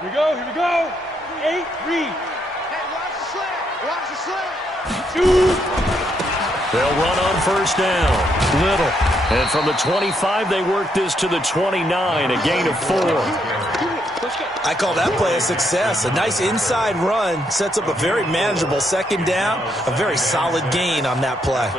Here we go, here we go. 8, read. Hey, watch the slant. Watch the slant. Shoot. They'll run on first down. Little. And from the 25, they work this to the 29, a gain of 4. I call that play a success. A nice inside run sets up a very manageable second down. A very solid gain on that play.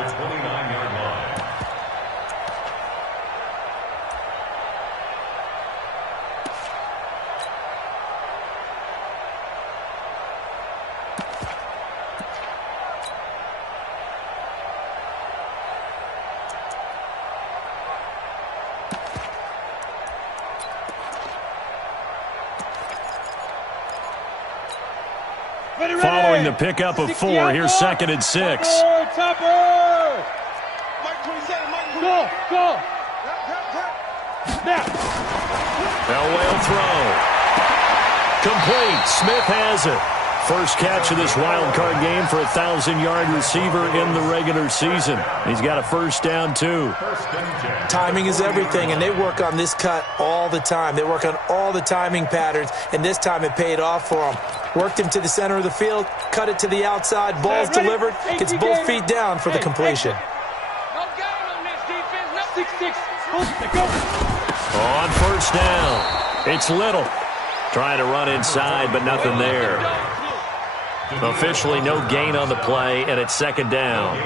Following the pickup of 4, here's 2nd and 6. Topper! Go, go! Now! Elway will throw. Complete. Smith has it. First catch of this wild card game for a 1,000-yard receiver in the regular season. He's got a first down, too. Timing is everything, and they work on this cut all the time. They work on all the timing patterns, and this time it paid off for them. Worked him to the center of the field, cut it to the outside, ball's delivered, gets both feet down for the completion. No game on this defense. No 6-6. Go. On first down, it's Little. Trying to run inside, but nothing there. Officially no gain on the play, and it's 2nd down.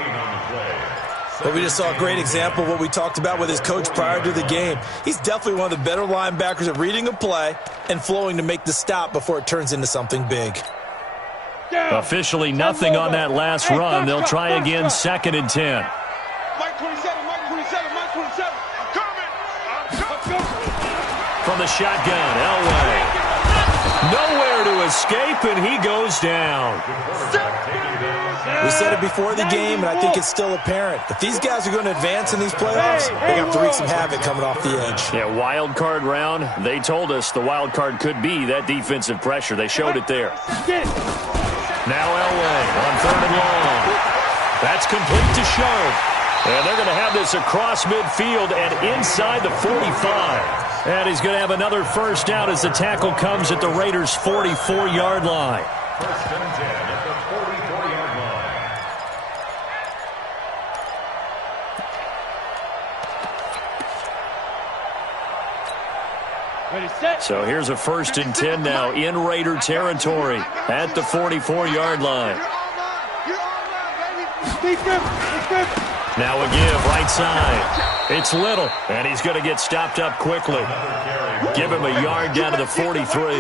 But we just saw a great example of what we talked about with his coach prior to the game. He's definitely one of the better linebackers at reading a play and flowing to make the stop before it turns into something big. Officially nothing on that last run. They'll try again, 2nd and 10. Mike 27, Mike 27, Mike 27. I'm coming. From the shotgun, Elway. Nowhere to escape, and he goes down. We said it before the game, and I think it's still apparent. If these guys are going to advance in these playoffs, they have to wreak some havoc coming off the edge. Yeah, wild card round. They told us the wild card could be that defensive pressure. They showed it there. Now Elway on 3rd and long. That's complete to Show. And they're going to have this across midfield and inside the 45. And he's going to have another first down as the tackle comes at the Raiders' 44-yard line. First and 10 at the 44-yard line. Ready, set. So here's a 1st and 10 now in Raider territory at the 44-yard line. Now a give right side. It's Little, and he's going to get stopped up quickly. Give him a yard down to the 43.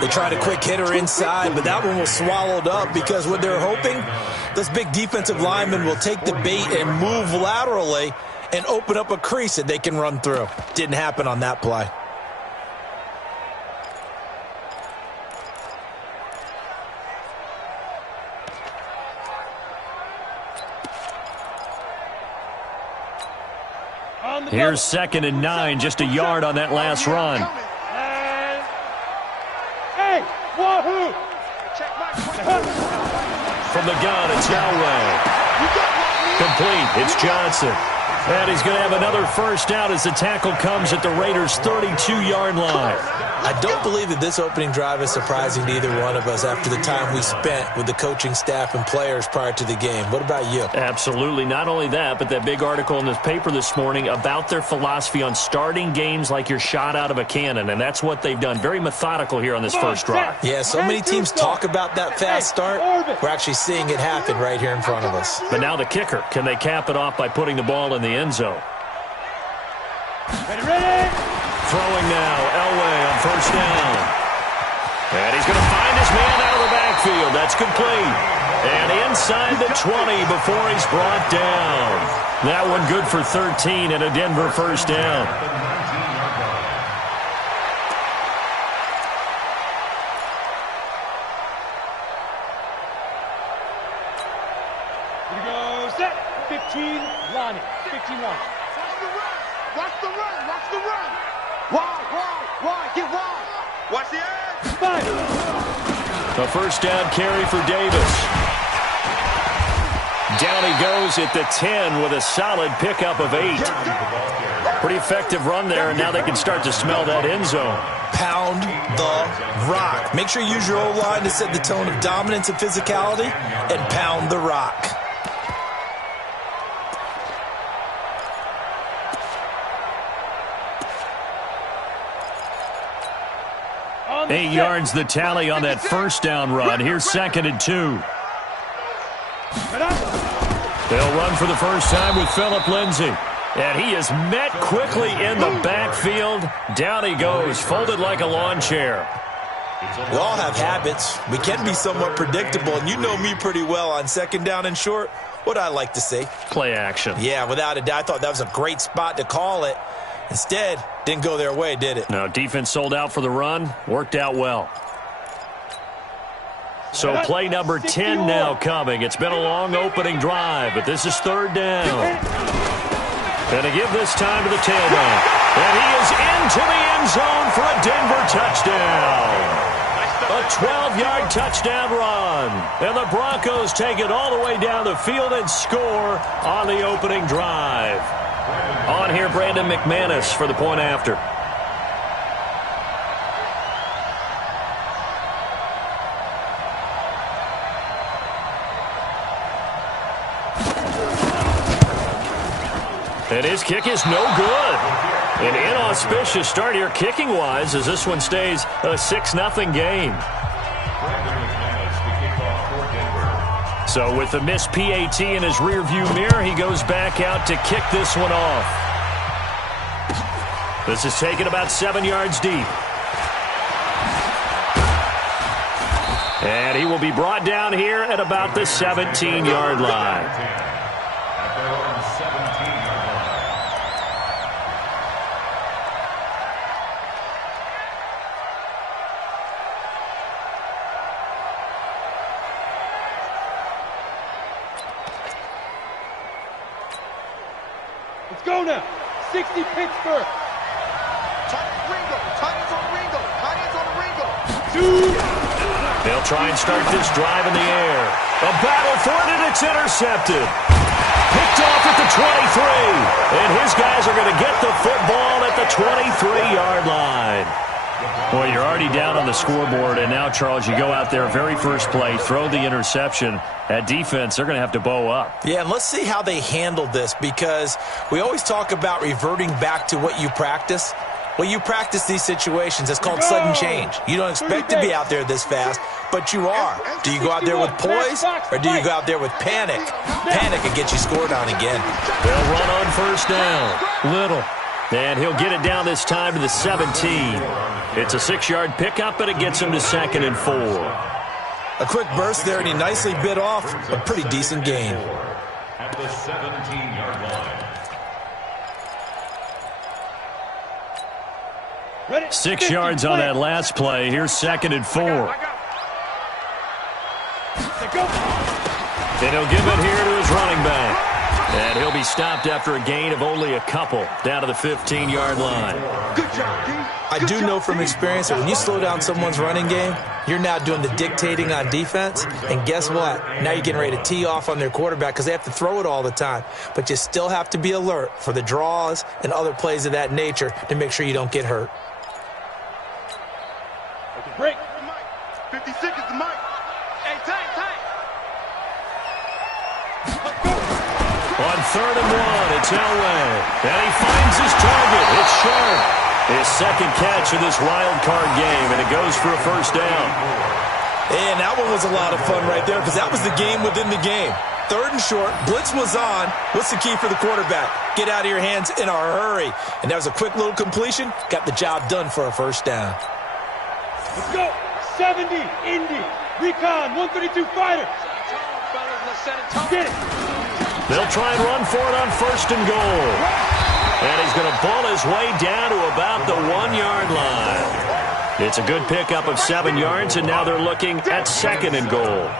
They tried a quick hitter inside, but that one was swallowed up because what they're hoping, those big defensive linemen will take the bait and move laterally and open up a crease that they can run through. Didn't happen on that play. Here's 2nd and 9, just a yard on that last run. Hey, wahoo! From the gun, it's Elway. Complete, it's Johnson. And he's going to have another first down as the tackle comes at the Raiders' 32-yard line. I don't believe that this opening drive is surprising to either one of us after the time we spent with the coaching staff and players prior to the game. What about you? Absolutely. Not only that, but that big article in the paper this morning about their philosophy on starting games like you're shot out of a cannon, and that's what they've done. Very methodical here on this first drive. Yeah, so many teams talk about that fast start. We're actually seeing it happen right here in front of us. But now the kicker. Can they cap it off by putting the ball in the end zone? Ready? Throwing now, Elway on first down. And he's going to find his man out of the backfield. That's complete. And inside the 20 before he's brought down. That one good for 13 and a Denver first down. Here we go, set. 15, line it. 15, line it. Watch the run. Watch the run. Wide. Get wide. Watch the edge. 5. A first down carry for Davis. Down he goes at the 10 with a solid pickup of 8. Pretty effective run there, and now they can start to smell that end zone. Pound the rock. Make sure you use your O-line to set the tone of dominance and physicality, and pound the rock. On 8 yards the tally on that first down run. Here's 2nd and 2. They'll run for the first time with Phillip Lindsay. And he is met quickly in the backfield. Down he goes, folded like a lawn chair. We all have habits. We can be somewhat predictable, and you know me pretty well on 2nd down and short. What I like to say? Play action. Yeah, without a doubt. I thought that was a great spot to call it. Instead, didn't go their way, did it? No, defense sold out for the run. Worked out well. So play number 10 now coming. It's been a long opening drive, but this is 3rd down. Gonna give this time to the tailback. And he is into the end zone for a Denver touchdown. A 12-yard touchdown run. And the Broncos take it all the way down the field and score on the opening drive. On here, Brandon McManus for the point after. And his kick is no good. An inauspicious start here kicking-wise as this one stays a 6-0 game. So with the missed PAT in his rearview mirror, he goes back out to kick this one off. This is taken about 7 yards deep. And he will be brought down here at about the 17-yard line. Let's go now. 60 Pittsburgh. Ringo. Tight ends on Ringo. Tight ends on Ringo. 2. They'll try and start this drive in the air. A battle for it, and it's intercepted. Picked off at the 23. And his guys are going to get the football at the 23-yard line. Well, you're already down on the scoreboard, and now, Charles, you go out there, very first play, throw the interception. At defense, they're going to have to bow up. Yeah, and let's see how they handle this, because we always talk about reverting back to what you practice. Well, you practice these situations. It's called sudden change. You don't expect to be out there this fast, but you are. Do you go out there with poise, or do you go out there with panic? Panic and get you scored on again. They'll run on first down. Little. And he'll get it down this time to the 17. It's a 6-yard pickup, but it gets him to 2nd and 4. A quick burst there, and he nicely bit off a pretty decent gain. At the 17-yard line. 6 yards on that last play. Here's 2nd and 4. And he'll give it here to his running back. And he'll be stopped after a gain of only a couple down to the 15-yard line. Good job, D. I do know from experience that when you slow down someone's running game, you're now doing the dictating on defense. And guess what? Now you're getting ready to tee off on their quarterback because they have to throw it all the time. But you still have to be alert for the draws and other plays of that nature to make sure you don't get hurt. Break. 50 seconds to Mike. Hey, tight. On 3rd and 1, it's Elway. And he finds his target. It's Sharp. His second catch of this wild card game, and it goes for a first down. And that one was a lot of fun right there because that was the game within the game. 3rd and short, blitz was on. What's the key for the quarterback? Get out of your hands in a hurry. And that was a quick little completion. Got the job done for a first down. Let's go. 70, Indy. Recon, 132 fighter. Get it. They'll try and run for it on 1st and goal. And he's going to ball his way down to about the 1-yard line. It's a good pickup of 7 yards, and now they're looking at 2nd and goal.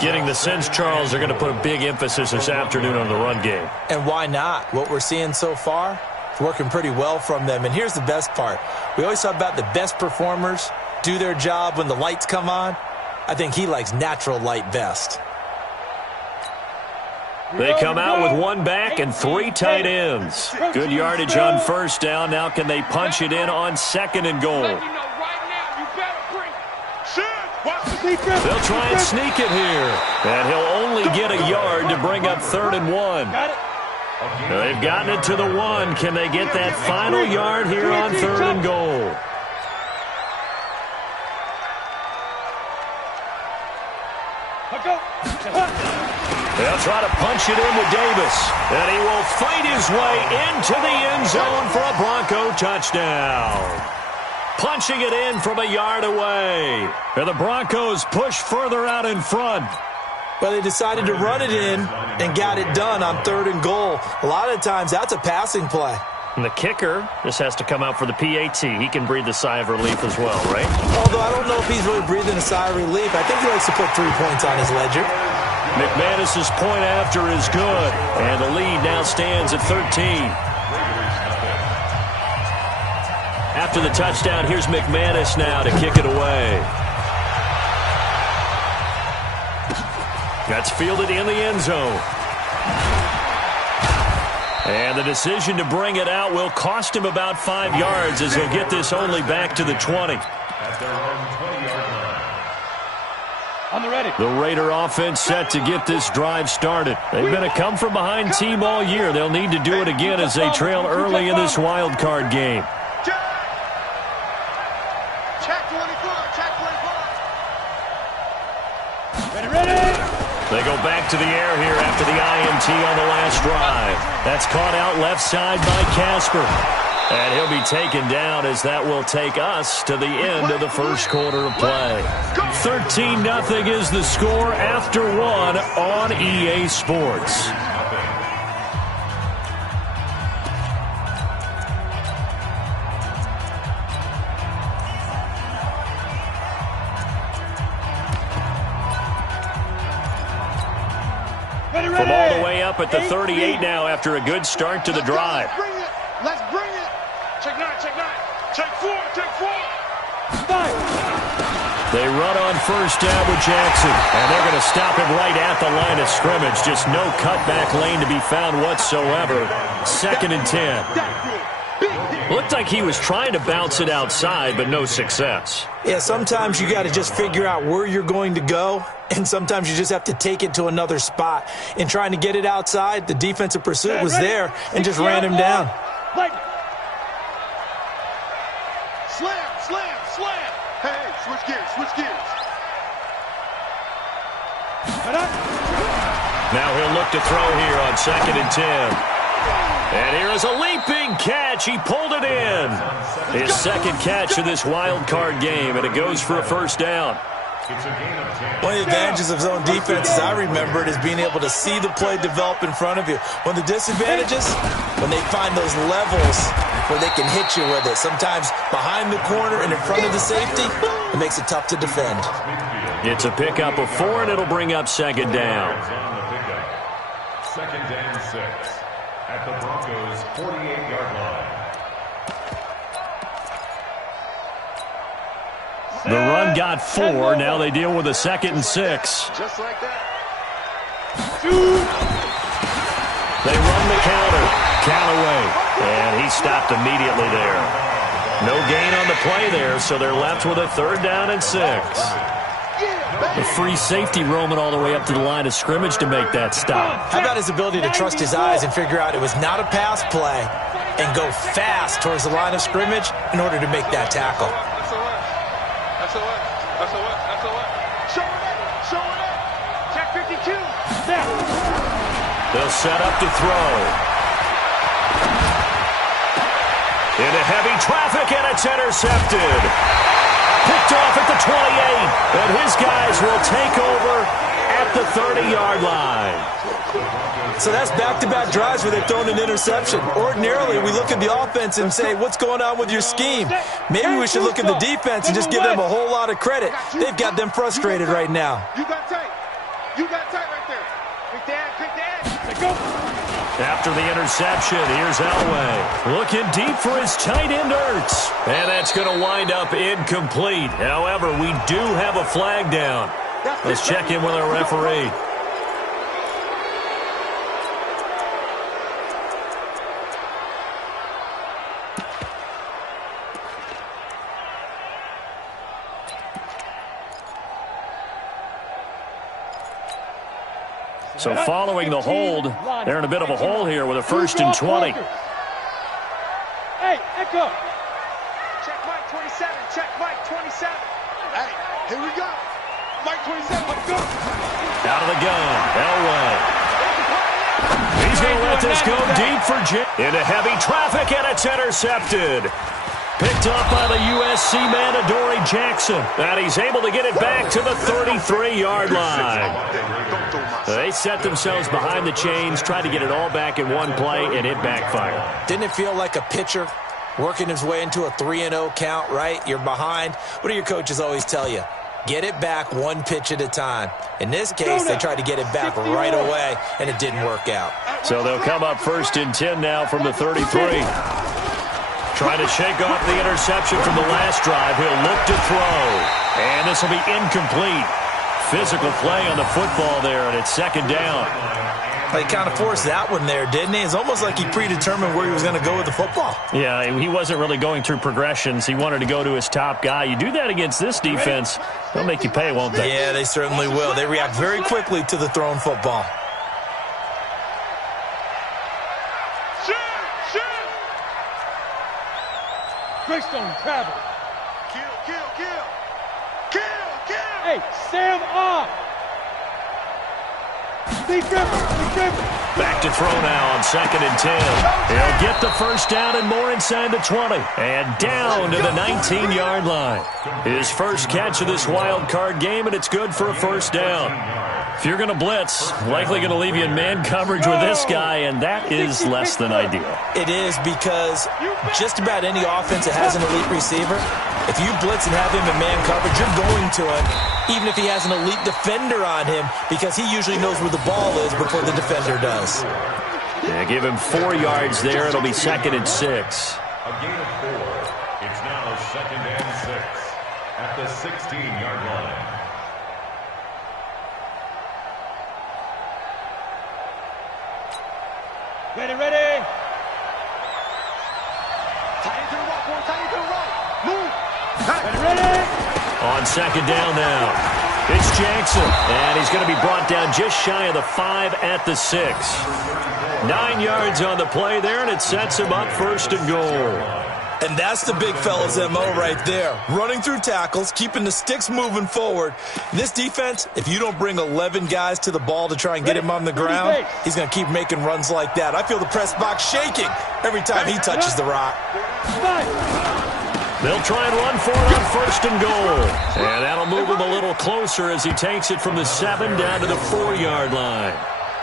Getting the sense, Charles, they're going to put a big emphasis this afternoon on the run game. And why not? What we're seeing so far, it's working pretty well from them. And here's the best part. We always talk about the best performers do their job when the lights come on. I think he likes natural light best. They come out with one back and 3 tight ends. Good yardage on first down. Now can they punch it in on 2nd and goal? They'll try and sneak it here. And he'll only get a yard to bring up 3rd and 1. They've gotten it to the 1. Can they get that final yard here on 3rd and goal? They'll try to punch it in with Davis. And he will fight his way into the end zone for a Bronco touchdown. Punching it in from a yard away. And the Broncos push further out in front. But they decided to run it in and got it done on 3rd and goal. A lot of times that's a passing play. And the kicker, this has to come out for the PAT. He can breathe a sigh of relief as well, right? Although I don't know if he's really breathing a sigh of relief. I think he likes to put 3 points on his ledger. McManus's point after is good. And the lead now stands at 13. After the touchdown, here's McManus now to kick it away. That's fielded in the end zone. And the decision to bring it out will cost him about 5 yards as he'll get this only back to the 20. At their own 20-yard line. On the ready. The Raider offense set to get this drive started. They've been a come-from-behind team all year. They'll need to do it again as they trail early in this wild card game. They go back to the air here after the INT on the last drive. That's caught out left side by Casper. And he'll be taken down as that will take us to the end of the first quarter of play. 13-0 is the score after 1 on EA Sports. From all the way up at the 38 now after a good start to the drive. Let's bring it. Check 9, check 9. Check 4, check 4. They run on first down with Jackson, and they're going to stop him right at the line of scrimmage. Just no cutback lane to be found whatsoever. 2nd and 10. Looked like he was trying to bounce it outside, but no success. Yeah, sometimes you got to just figure out where you're going to go, and sometimes you just have to take it to another spot. In trying to get it outside, the defensive pursuit was there and just ran him down. Slam, slam, slam. Hey, switch gears, switch gears. Now he'll look to throw here on 2nd and 10. And here is a leaping catch. He pulled it in. His 2nd catch of this wild card game, and it goes for a first down. One of the advantages of zone defense, as I remember it, is being able to see the play develop in front of you. One of the disadvantages, when they find those levels where they can hit you with it. Sometimes behind the corner and in front of the safety, it makes it tough to defend. It's a pickup of 4, and it'll bring up 2nd down. 2nd and 6 at the Broncos' 48-yard line. The run got 4. Now they deal with a 2nd and 6. Just like that. They run the counter. Callaway. And he stopped immediately there. No gain on the play there, so they're left with a 3rd down and 6. The free safety roaming all the way up to the line of scrimmage to make that stop. How about his ability to trust his eyes and figure out it was not a pass play and go fast towards the line of scrimmage in order to make that tackle? That's a what? That's a what? That's a what? Show it! Show it! Check 52. They'll set up to throw. Into heavy traffic, and it's intercepted. Picked off at the 28, and his guys will take over at the 30-yard line. So that's back-to-back drives where they've thrown an interception. Ordinarily, we look at the offense and say, what's going on with your scheme? Maybe we should look at the defense and just give them a whole lot of credit. They've got them frustrated right now. You got tight. You got tight right there. Pick that, pick that. Go. After the interception, here's Elway. Looking deep for his tight end, Ertz. And that's going to wind up incomplete. However, we do have a flag down. Let's check in with our referee. So following the hold, they're in a bit of a hole here with a 1st and 20. Hey, Echo. Check Mike 27. Check Mike 27. Hey, here we go. Mike 27. Let's go. Out of the gun, Elway. He's going to let this go deep for Jim. Into heavy traffic, and it's intercepted. Picked up by the USC man, Adoree Jackson. And he's able to get it back to the 33-yard line. They set themselves behind the chains, tried to get it all back in one play, and it backfired. Didn't it feel like a pitcher working his way into a 3-0 count, right? You're behind. What do your coaches always tell you? Get it back one pitch at a time. In this case, they tried to get it back right away, and it didn't work out. So they'll come up 1st and 10 now from the 33. Trying to shake off the interception from the last drive. He'll look to throw. And this will be incomplete. Physical play on the football there, and it's 2nd down. He kind of forced that one there, didn't he? It's almost like he predetermined where he was going to go with the football. Yeah, he wasn't really going through progressions. He wanted to go to his top guy. You do that against this defense, they'll make you pay, won't they? Yeah, they certainly will. They react very quickly to the thrown football. Greystone travel. Kill, kill, kill. Kill, kill. Hey, Sam off. Be careful. Back to throw now on 2nd and 10. He'll get the 1st down and more inside the 20. And down to the 19-yard line. His first catch of this wild card game, and it's good for a 1st down. If you're going to blitz, likely going to leave you in man coverage with this guy, and that is less than ideal. It is, because just about any offense that has an elite receiver, if you blitz and have him in man coverage, you're going to him, even if he has an elite defender on him, because he usually knows where the ball is before the defender does. Yeah, give him 4 yards there. It'll be 2nd and 6. A gain of 4. It's now 2nd and 6 at the 16-yard line. Ready. Tight into the rock, boy. Tight into the rock. Move. Ready. On 2nd down now, it's Jackson. And he's going to be brought down just shy of the 5 at the 6. 9 yards on the play there, and it sets him up 1st and goal. And that's the big fella's MO right there. Running through tackles, keeping the sticks moving forward. This defense, if you don't bring 11 guys to the ball to try and get him on the ground, he's going to keep making runs like that. I feel the press box shaking every time he touches the rock. They'll try and run for it on 1st and goal. And that'll move him a little closer as he takes it from the 7 down to the 4-yard line.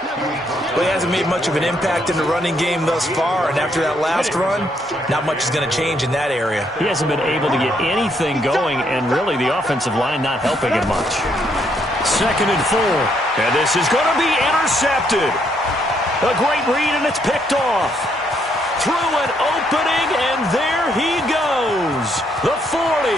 Well, he hasn't made much of an impact in the running game thus far, and after that last run, not much is going to change in that area. He hasn't been able to get anything going, and really the offensive line not helping him much. 2nd and 4, and this is going to be intercepted. A great read, and it's picked off. Through an opening, and there he goes. The 40,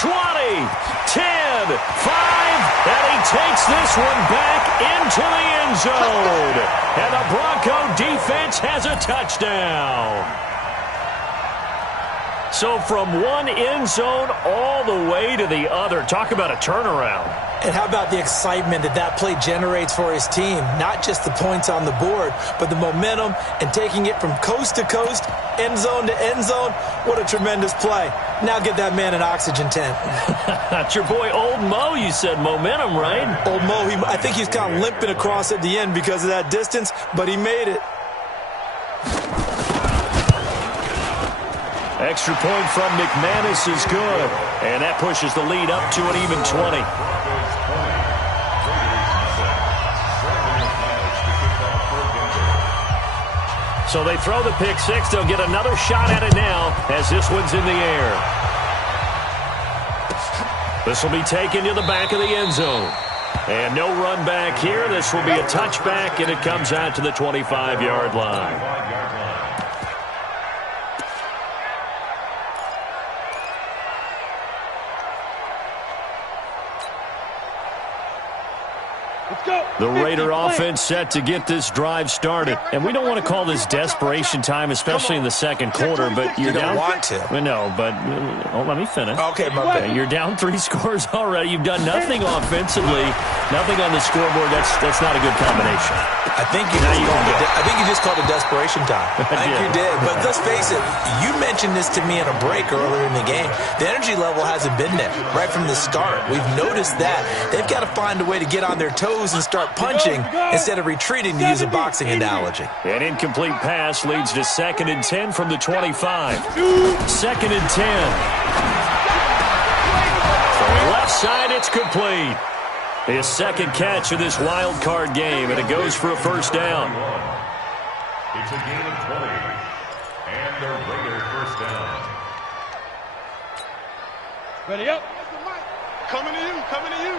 20, 10, 5, and he takes this one back into the end zone. And the Bronco defense has a touchdown. So from one end zone all the way to the other. Talk about a turnaround. And how about the excitement that play generates for his team? Not just the points on the board, but the momentum and taking it from coast to coast, end zone to end zone. What a tremendous play. Now get that man an oxygen tent. That's your boy Old Mo. You said momentum, right? Old Mo, I think he's kind of limping across at the end because of that distance, but he made it. Extra point from McManus is good. And that pushes the lead up to an even 20. So they throw the pick six. They'll get another shot at it now as this one's in the air. This will be taken to the back of the end zone. And no run back here. This will be a touchback, and it comes out to the 25-yard line. Let's go. The Raider offense set to get this drive started. And we don't want to call this desperation time, especially in the second quarter, but you're down. You don't want to. No, but let me finish. Okay, my bad. You're down 3 scores already. You've done nothing offensively, nothing on the scoreboard. That's not a good combination. I think you just called it desperation time. I think you did. But let's face it, you mentioned this to me in a break earlier in the game. The energy level hasn't been there right from the start. We've noticed that. They've got to find a way to get on their toes and start punching instead of retreating, to use a boxing analogy. An incomplete pass leads to 2nd and 10 from the 25. 2nd and 10. From the left side, it's complete. His second catch of this wild card game, and it goes for a first down. It's a gain of 20, and the Raider first down. Ready up. Coming to you, coming to you.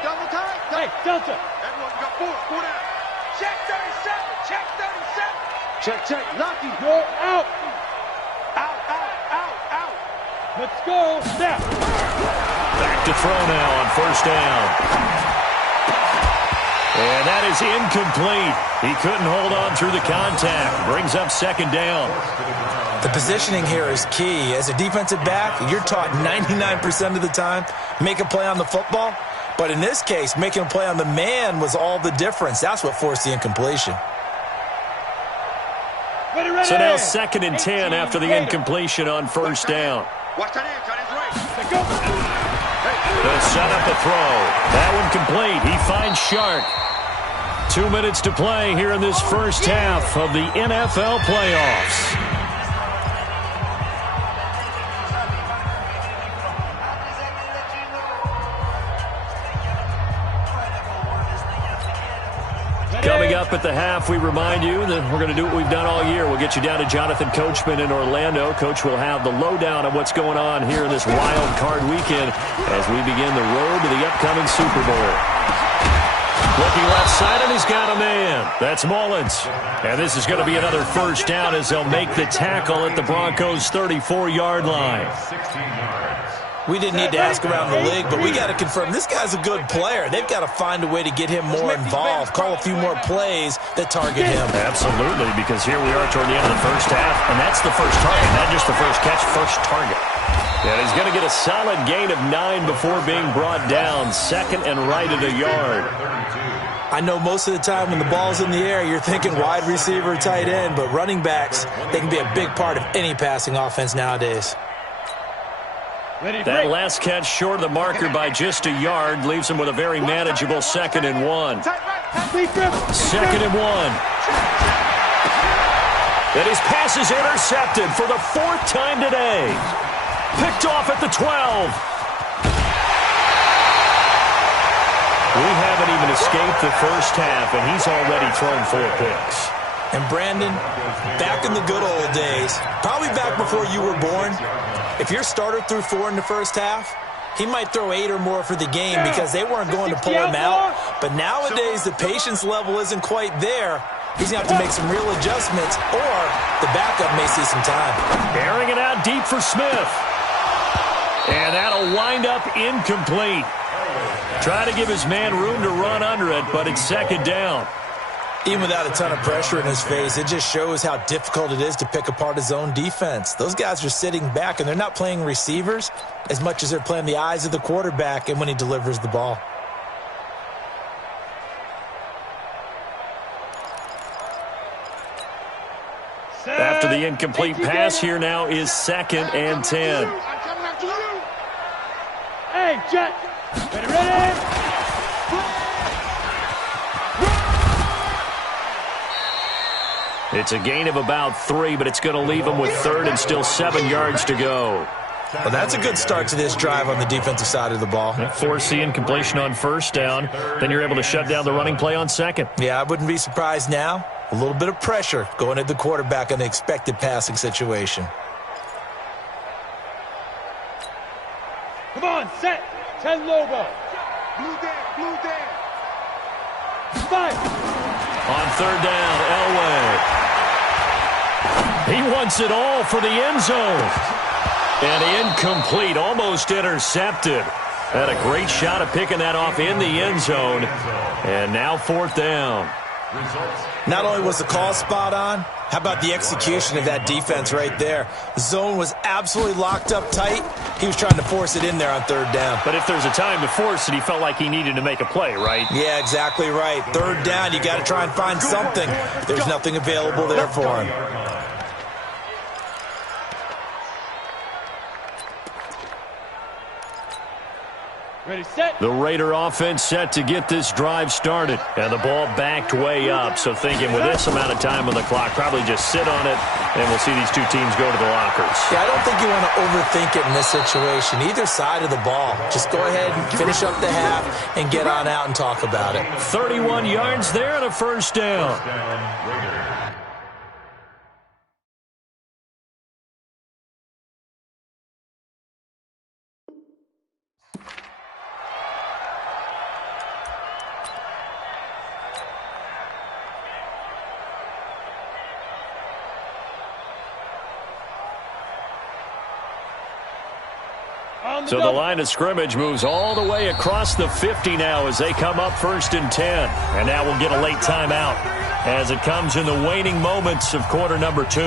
Double time. Hey, Delta. Everyone, you got 4 down. Check 37. Check 37. Check. Lucky. Go out. Out. Let's go. Snap. Back to throw now on first down. And that is incomplete. He couldn't hold on through the contact. Brings up 2nd down. The positioning here is key. As a defensive back, you're taught 99% of the time, make a play on the football. But in this case, making a play on the man was all the difference. That's what forced the incompletion. Ready. So now 2nd and 10 after the incompletion on first down. Watch that in, cut his right. Let's go. They'll set up a throw. That one complete. He finds Shark. 2 minutes to play here in this first half of the NFL playoffs. Coming up at the half, we remind you that we're going to do what we've done all year. We'll get you down to Jonathan Coachman in Orlando. Coach will have the lowdown of what's going on here in this wild card weekend as we begin the road to the upcoming Super Bowl. Looking left side, and he's got a man. That's Mullins. And this is going to be another first down as they'll make the tackle at the Broncos' 34-yard line. 16 yards. We didn't need to ask around the league, but we got to confirm this guy's a good player. They've got to find a way to get him more involved, call a few more plays that target him. Absolutely, because here we are toward the end of the first half, and that's the first target, not just the first catch, first target. And he's going to get a solid gain of 9 before being brought down, 2nd and right at a yard. I know most of the time when the ball's in the air, you're thinking wide receiver, tight end, but running backs, they can be a big part of any passing offense nowadays. That last catch short of the marker by just a yard leaves him with a very manageable 2nd and 1. 2nd and 1. Then his pass is intercepted for the 4th time today. Picked off at the 12. We haven't even escaped the first half, and he's already thrown 4 picks. And Brandon, back in the good old days, probably back before you were born, if your starter threw 4 in the first half, he might throw 8 or more for the game because they weren't going to pull him out. But nowadays, the patience level isn't quite there. He's going to have to make some real adjustments, or the backup may see some time. Airing it out deep for Smith. And that'll wind up incomplete. Try to give his man room to run under it, but it's 2nd down. Even without a ton of pressure in his face, it just shows how difficult it is to pick apart his own defense. Those guys are sitting back, and they're not playing receivers as much as they're playing the eyes of the quarterback and when he delivers the ball. After the incomplete pass, here now is 2nd and 10. Hey, Jet. Ready. It's a gain of about 3, but it's going to leave him with 3rd and still 7 yards to go. Well, that's a good start to this drive on the defensive side of the ball. Force the incompletion on first down. Then you're able to shut down the running play on 2nd. Yeah, I wouldn't be surprised now. A little bit of pressure going at the quarterback in the expected passing situation. Come on, set. 10 Lobo. Blue down. 5. On 3rd down, Elway. He wants it all for the end zone. And incomplete, almost intercepted. Had a great shot of picking that off in the end zone. And now 4th down. Not only was the call spot on, how about the execution of that defense right there? The zone was absolutely locked up tight. He was trying to force it in there on 3rd down. But if there's a time to force it, he felt like he needed to make a play, right? Yeah, exactly right. 3rd down, you got to try and find something. There's nothing available there for him. Ready, set. The Raider offense set to get this drive started. And the ball backed way up. So thinking with this amount of time on the clock, probably just sit on it, and we'll see these two teams go to the lockers. Yeah, I don't think you want to overthink it in this situation. Either side of the ball. Just go ahead and finish up the half and get on out and talk about it. 31 yards there and a 1st down. So the line of scrimmage moves all the way across the 50 now as they come up 1st and 10. And now we'll get a late timeout as it comes in the waning moments of quarter number 2.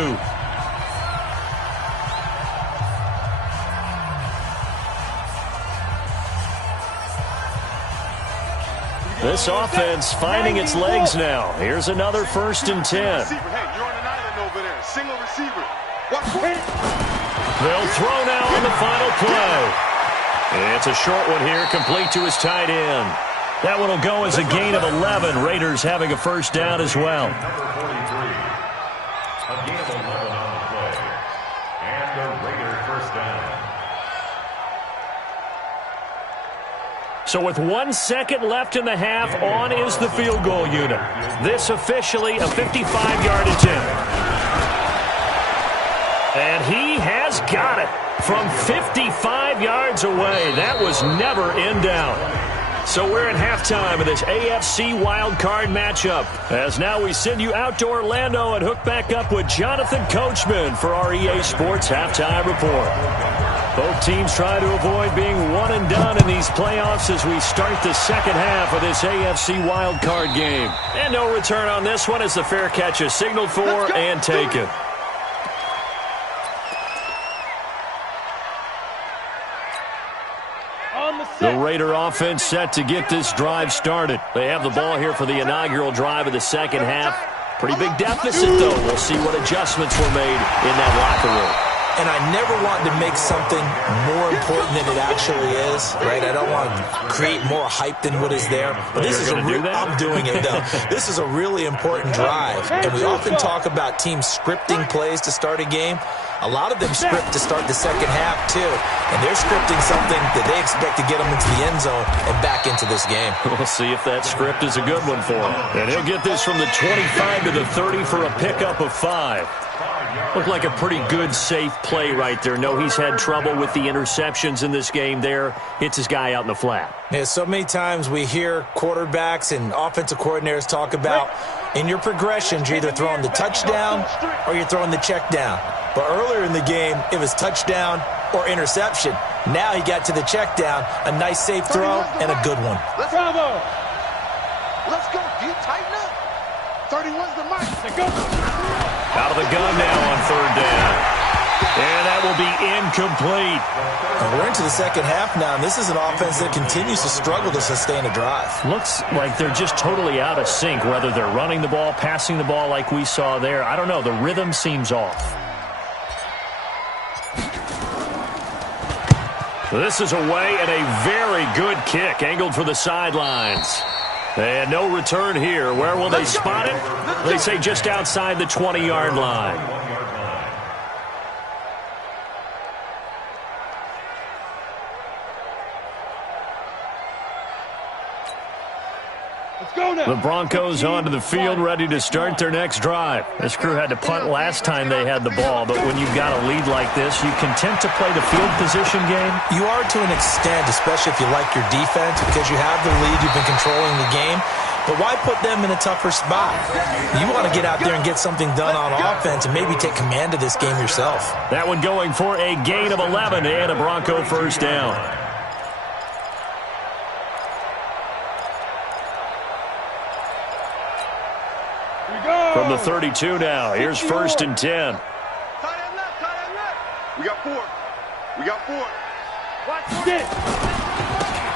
This offense finding its legs now. Here's another 1st and 10. Hey, you're on an island over there. Single receiver. They'll throw now on the final play. It's a short one here, complete to his tight end. That one will go as a gain of 11. Raiders having a 1st down as well. Number 43. A gain of 11 on the play. And the Raider 1st down. So with 1 second left in the half, on is the field goal unit. This officially a 55-yard attempt. And he has got it from 55 yards away. That was never in doubt. So we're at halftime of this AFC wildcard matchup. As now we send you out to Orlando and hook back up with Jonathan Coachman for our EA Sports Halftime Report. Both teams try to avoid being one and done in these playoffs as we start the second half of this AFC wildcard game. And no return on this one as the fair catch is signaled for and taken. The Raider offense set to get this drive started. They have the ball here for the inaugural drive of the second half. Pretty big deficit, though. We'll see what adjustments were made in that locker room. And I never want to make something more important than it actually is, right? I don't want to create more hype than what is there. But this is I'm doing it, though. This is a really important drive. And we often talk about teams scripting plays to start a game. A lot of them script to start the second half, too. And they're scripting something that they expect to get them into the end zone and back into this game. We'll see if that script is a good one for him. And he'll get this from the 25 to the 30 for a pickup of 5. Looked like a pretty good, safe play right there. No, he's had trouble with the interceptions in this game there. Hits his guy out in the flat. Yeah, so many times we hear quarterbacks and offensive coordinators talk about in your progressions, you're either throwing the touchdown or you're throwing the check down. But earlier in the game, it was touchdown or interception. Now he got to the check down, a nice safe throw, and a good one. Bravo! Let's go. Do you tighten up? 31's the mark. Out of the gun now on 3rd down. And that will be incomplete. And we're into the second half now, and this is an offense that continues to struggle to sustain a drive. Looks like they're just totally out of sync, whether they're running the ball, passing the ball like we saw there. I don't know. The rhythm seems off. This is away and a very good kick, angled for the sidelines. And no return here. Where will they spot it? They say just outside the 20-yard line. The Broncos onto the field, ready to start their next drive. This crew had to punt last time they had the ball, but when you've got a lead like this, you content to play the field position game? You are to an extent, especially if you like your defense, because you have the lead, you've been controlling the game. But why put them in a tougher spot? You want to get out there and get something done on offense and maybe take command of this game yourself. That one going for a gain of 11 and a Bronco 1st down. From the 32 now, here's 1st and 10. We got 4. We got 4.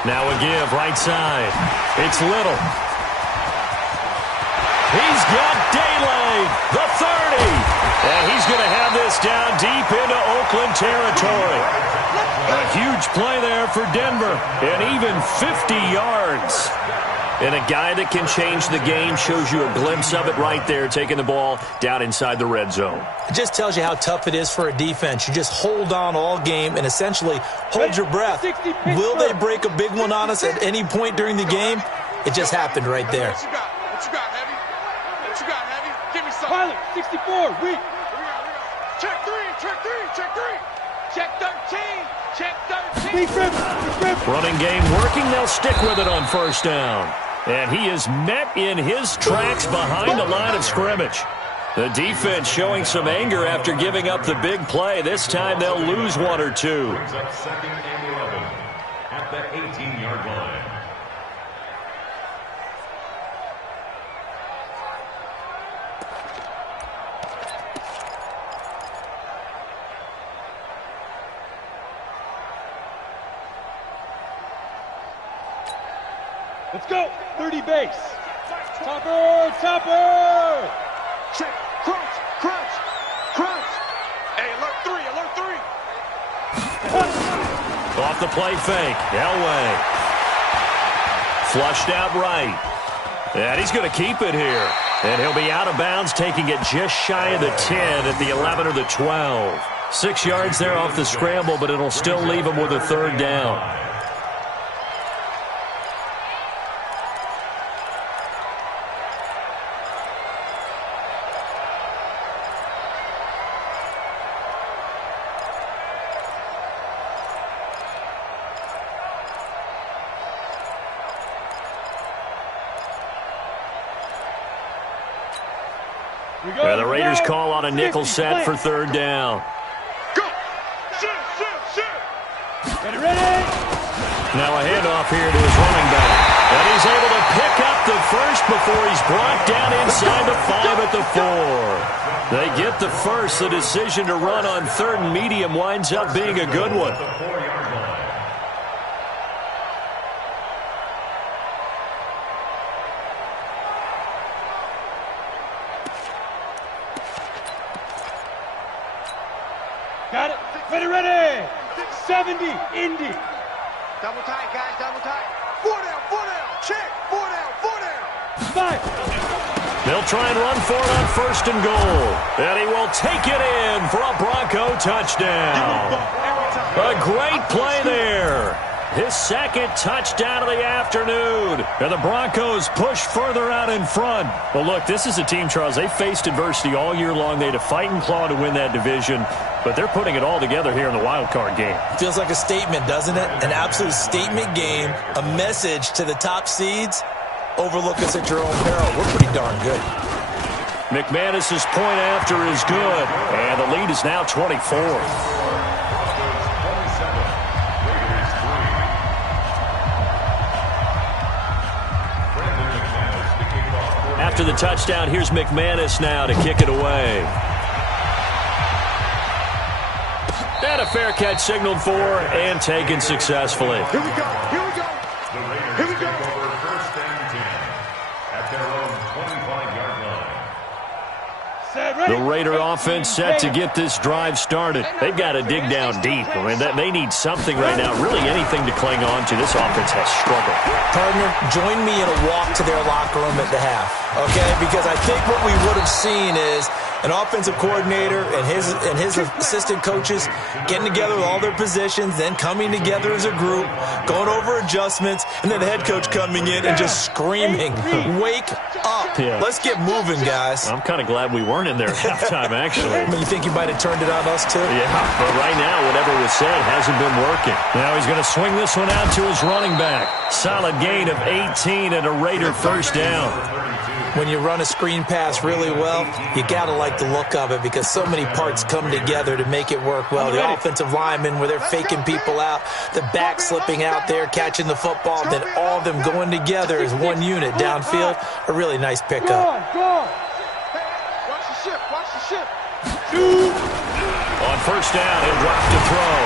Now a give, right side. It's Little. He's got daylight, the 30. And he's going to have this down deep into Oakland territory. A huge play there for Denver, and even 50 yards. And a guy that can change the game, shows you a glimpse of it right there, taking the ball down inside the red zone. It just tells you how tough it is for a defense. You just hold on all game and essentially hold your breath. Will they break a big one on us at any point during the game? It just happened right there. What you got, Heavy? What you got, Heavy? Give me some. Pilot, 64, read. Check 3, check 3, check 3. Check 13, check 13. Running game working, they'll stick with it on 1st down. And he is met in his tracks behind the line of scrimmage. The defense showing some anger after giving up the big play. This time they'll lose 1 or 2. Brings up 2nd and 11 at the 18-yard line. Let's go. 30 base. Topper, topper. Check, crunch, crunch, crunch. Hey, alert 3, alert 3. Off the play fake, Elway. Flushed out right. And he's going to keep it here. And he'll be out of bounds, taking it just shy of the 10 at the 11 or the 12. 6 yards there off the scramble, but it'll still leave him with a 3rd down. And the Raiders call on a nickel set for 3rd down. Go. Shoot. Get it ready. Now a handoff here to his running back. And he's able to pick up the 1st before he's brought down inside the 5 at the 4. They get the 1st. The decision to run on 3rd and medium winds up being a good one. Got it. Ready. 70, Indy. Double tight, guys, double tight. 4 down, check. 4 down. 5. They'll try and run for it on 1st and goal. And he will take it in for a Bronco touchdown. A great play there. His 2nd touchdown of the afternoon. And the Broncos push further out in front. But look, this is a team, Charles, they faced adversity all year long. They had to fight and claw to win that division. But they're putting it all together here in the wild card game. Feels like a statement, doesn't it? An absolute statement game, a message to the top seeds. Overlook us at your own peril. We're pretty darn good. McManus's point after is good. And the lead is now 24. After the touchdown, here's McManus now to kick it away. And a fair catch signaled for and taken successfully. Here we go. The Raiders take over 1st and 10 at their own 25-yard line. The Raider offense set to get this drive started. They've got to dig down deep. I mean, they need something right now, really anything to cling on to. This offense has struggled. Partner, join me in a walk to their locker room at the half, okay? Because I think what we would have seen is an offensive coordinator and his assistant coaches getting together with all their positions, then coming together as a group, going over adjustments, and then the head coach coming in and just screaming, wake up. Yeah. Let's get moving, guys. I'm kind of glad we weren't in there at halftime, actually. I mean, you think you might have turned it on us, too? Yeah, but right now, whatever was said hasn't been working. Now he's going to swing this one out to his running back. Solid gain of 18 and a Raider 1st down. When you run a screen pass really well, you got to like the look of it because so many parts come together to make it work well. The offensive linemen, where they're faking people out, the back slipping out there, catching the football, then all of them going together as one unit downfield. A really nice pickup. shift. On first down, he'll drop to throw.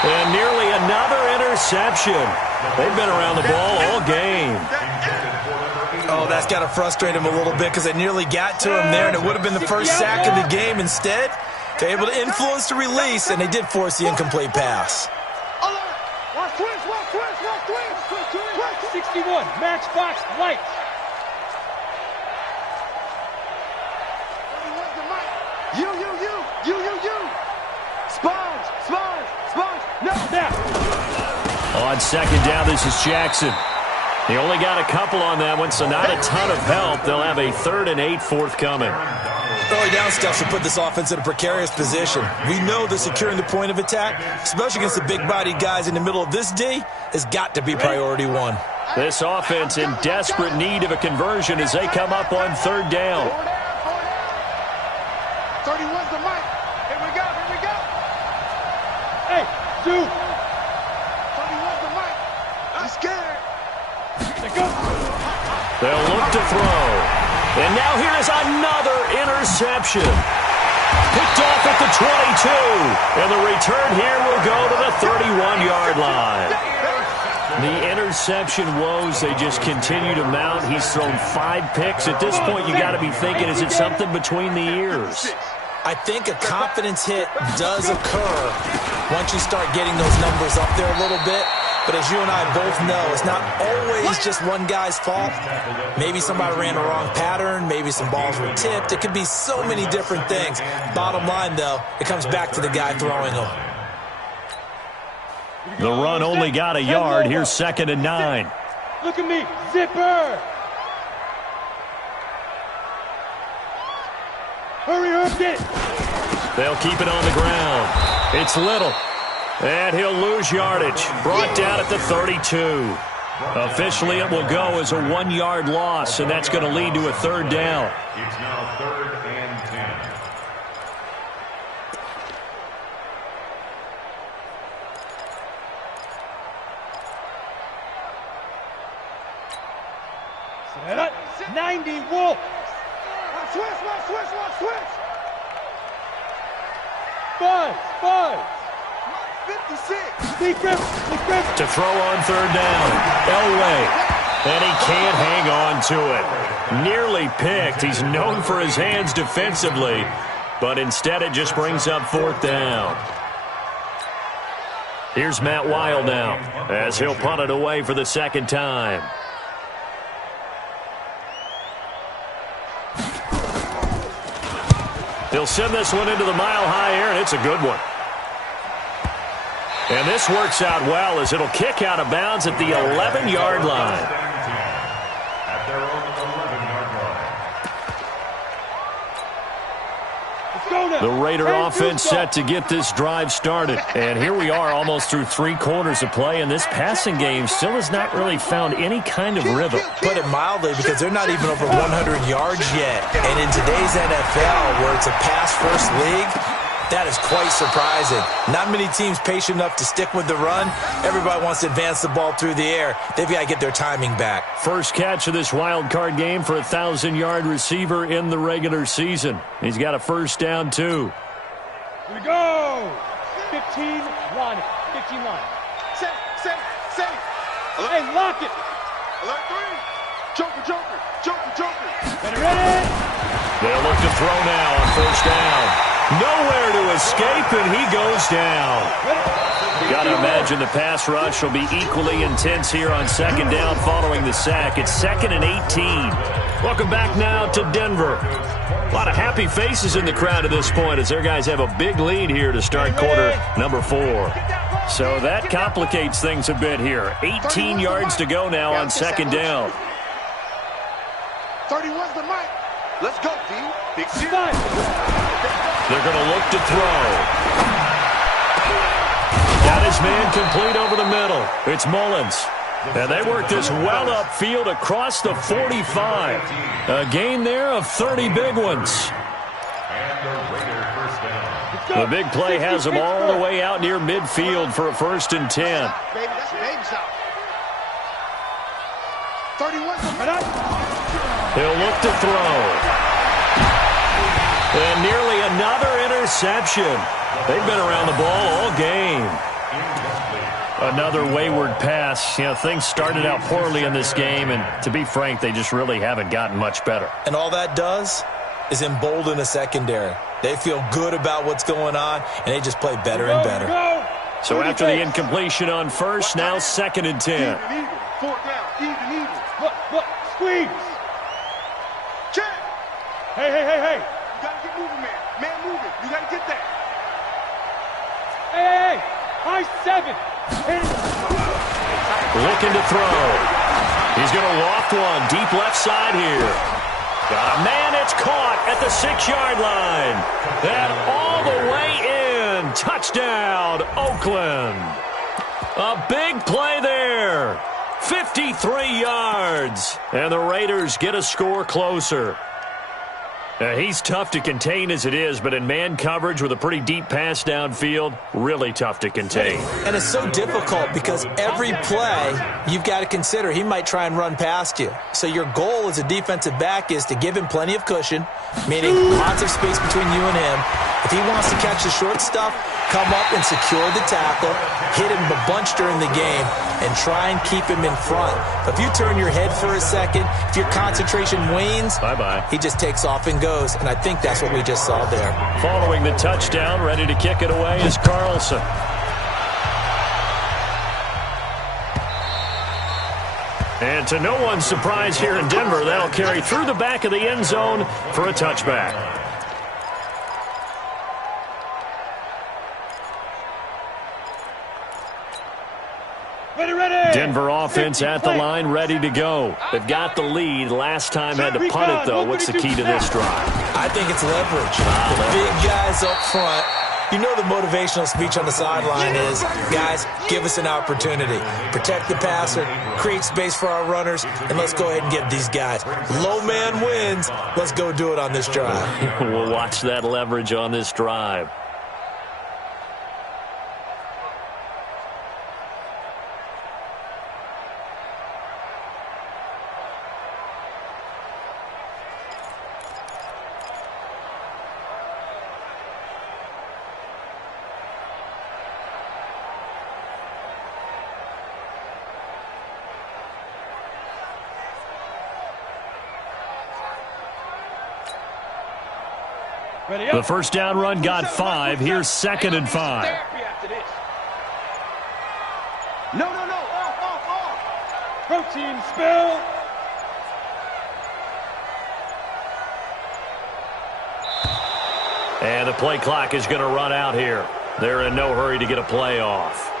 And nearly another interception. They've been around the ball all game. Oh, that's got to frustrate him a little bit because they nearly got to him there, and it would have been the first sack of the game. Instead, they're able to influence the release, and they did force the incomplete pass. 61, matchbox white. You. Sponge. No. On second down, this is Jackson. He only got a couple on that one, so not a ton of help. They'll have a 3rd and 8 forthcoming. Early down steps will put this offense in a precarious position. We know that securing the point of attack, especially against the big-bodied guys in the middle of this D, has got to be priority one. This offense in desperate need of a conversion as they come up on 3rd down. 31's the mic. Here we go. Hey, dude. 31's the mic. I'm scared. They'll look to throw. And now here is another interception. Picked off at the 22. And the return here will go to the 31-yard line. The interception woes, they just continue to mount. He's thrown 5 picks. At this point, you got to be thinking, is it something between the ears? I think a confidence hit does occur once you start getting those numbers up there a little bit. But as you and I both know, it's not always just one guy's fault. Maybe somebody ran the wrong pattern. Maybe some balls were tipped. It could be so many different things. Bottom line, though, it comes back to the guy throwing them. The run only got a yard. Here's 2nd and 9. Look at me, zipper. Hurry up, get it. They'll keep it on the ground. It's Little. And he'll lose yardage. Brought down at the 32. Officially, it will go as a 1-yard loss, and that's going to lead to a 3rd down. It's now 3rd and 10. 90 Wolf. Switch. Buzz. 56. Defense. To throw on 3rd down. Elway. And he can't hang on to it. Nearly picked. He's known for his hands defensively, but instead it just brings up 4th down. Here's Matt Wild now as he'll punt it away for the 2nd time. He'll send this one into the mile-high air, and it's a good one. And this works out well as it'll kick out of bounds at the 11-yard line. At their own 11-yard line. The Raider offense set to get this drive started. And here we are almost through 3 quarters of play, and this passing game still has not really found any kind of rhythm. Put it mildly, because they're not even over 100 yards yet. And in today's NFL, where it's a pass-first league, that is quite surprising. Not many teams patient enough to stick with the run. Everybody wants to advance the ball through the air. They've got to get their timing back. First catch of this wild card game for a 1,000-yard receiver in the regular season. He's got a first down, too. Here we go. 15 line. Safe. Hey, lock it. Alert 3. Joker. Ready. They'll look to throw now on first down. Nowhere to escape, and he goes down. Got to imagine the pass rush will be equally intense here on 2nd down following the sack. It's 2nd and 18. Welcome back now to Denver. A lot of happy faces in the crowd at this point as their guys have a big lead here to start quarter number 4. So that complicates things a bit here. 18 yards to go now on 2nd down. 31's the mic. Let's go, D. Big shit. They're going to look to throw. Got his man complete over the middle. It's Mullins. And they work this well upfield across the 45. A gain there of 30 big ones. The big play has them all the way out near midfield for a 1st and 10. Baby, that's a baby shot. 31's the mic. He'll look to throw. And nearly another interception. They've been around the ball all game. Another wayward pass. You know, things started out poorly in this game, and to be frank, they just really haven't gotten much better. And all that does is embolden a secondary. They feel good about what's going on, and they just play better and better. So after the incompletion on first, now 2nd and 10. Even. 4th down. Even. Look, squeeze. Check. Hey. You got to get moving, man. Man moving. You got to get that. Hey. High 7. Looking to throw. He's going to loft one deep left side here. Got a man. It's caught at the 6-yard line. And all the way in. Touchdown, Oakland. A big play there. 53 yards. And the Raiders get a score closer. He's tough to contain as it is, but in man coverage with a pretty deep pass downfield, really tough to contain. And it's so difficult because every play you've got to consider he might try and run past you. So your goal as a defensive back is to give him plenty of cushion, meaning lots of space between you and him. If he wants to catch the short stuff, come up and secure the tackle, hit him a bunch during the game, and try and keep him in front. But if you turn your head for a second, if your concentration wanes, bye-bye. He just takes off and goes, and I think that's what we just saw there. Following the touchdown, ready to kick it away is Carlson. And to no one's surprise here in Denver, that'll carry through the back of the end zone for a touchback. Denver offense at the line, ready to go. They've got the lead. Last time had to punt it, though. What's the key to this drive? I think it's leverage. The big guys up front. You know the motivational speech on the sideline is, guys, give us an opportunity. Protect the passer, create space for our runners, and let's go ahead and get these guys. Low man wins. Let's go do it on this drive. We'll watch that leverage on this drive. The first down run got 5. Here's 2nd and 5. No. Off. Protein spill. And the play clock is going to run out here. They're in no hurry to get a play off.